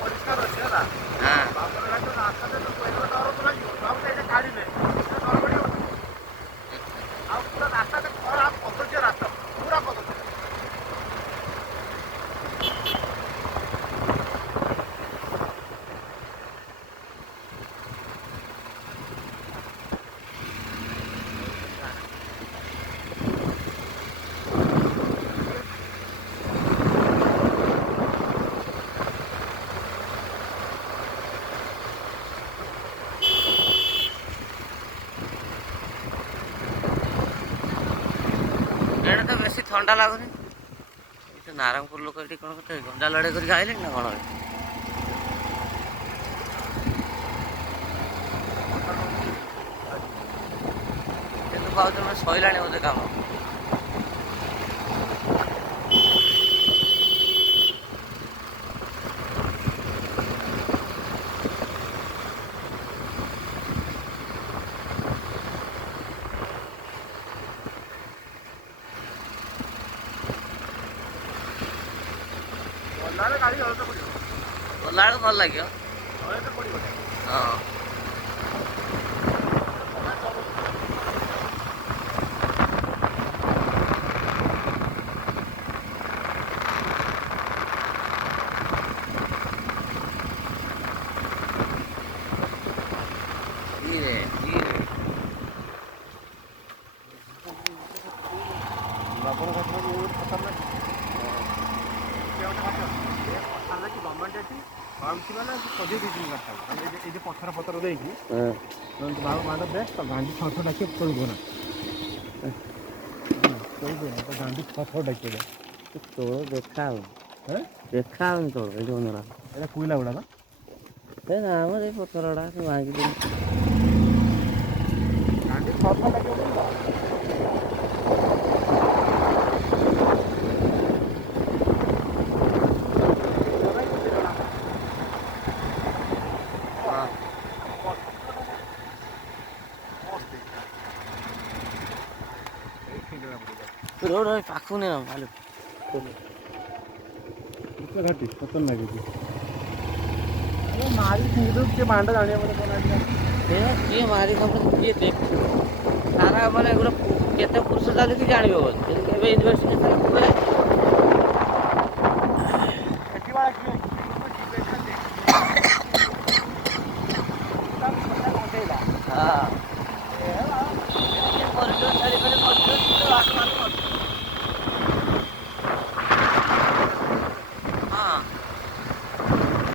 ପରିଷ୍କାର ଅଛି ହେଲା। ଆଉ ପୁରା ରାସ୍ତାଟା ଖରାପ କଦର୍ଯ୍ୟ ରାସ୍ତା ପୁରା କଦର୍ଯ୍ୟ। ଏଇଟା ତ ବେଶୀ ଥଣ୍ଡା ଲାଗୁନି। ଏଠି ନାରାୟଣପୁର ଲୋକ ଏଠି କ'ଣ କରୁଛନ୍ତି ଗଞ୍ଜା ଲଢ଼େଇ କରିକି ଆଇଲେଣି ନା କ'ଣ? କିନ୍ତୁ ଭାବୁଛି ସଇଲାଣି ବୋଧେ କାମ। ଗଲାବେଳକୁ ଭଲ ଲାଗିବ। ହଁ। ଧୀରେ ଧୀରେ ଗଭର୍ଣ୍ଣମେଣ୍ଟ ଏଠି ଭାବୁଛି ମାନେ ସଜେଇ ଦେଇଛି ଏଇ ଯେ ପଥର ଫଥର ଦେଇକି ମାଡ଼ ବେଷ୍ଟ ଗାଣ୍ଡି ଛଅ ଡାକିବ ତୋଳିବ ନା ତୋଳିବ ନା ତ ଗାଣ୍ଡି ଛଅ ଡାକିବ ତୋଳ ଦେଖା ହଉନି। ଦେଖା ହଉନି ତୋଳ ଏଇଠି ବନ୍ଧରା। ଏଇଟା କୋଇଲା ଗୁଡ଼ା ନା ଏ ନା ଆମର ଏଇ ପଥର ଗୁଡ଼ା ଭାଙ୍ଗି ଦେଲି। ଗାଣ୍ଡି ଛଅ ଡାକିବ ରୋड ପାଖକୁ ନେଇ ଘାଟି ସତନ ଲାଗୁଛି ମାରି କିଏ ମାଣ୍ଡ ଜାଣିବା କିଏ ମାରି କିଏ ଦେଖିବ ସାରା ମାନେ ଗୋଟେ କେତେ ପୁରୁଷ ଚାଲିକି ଜାଣିବ ବୋଧେ କେବେ ୟୁନିଭର୍ସିଟି ହଁ।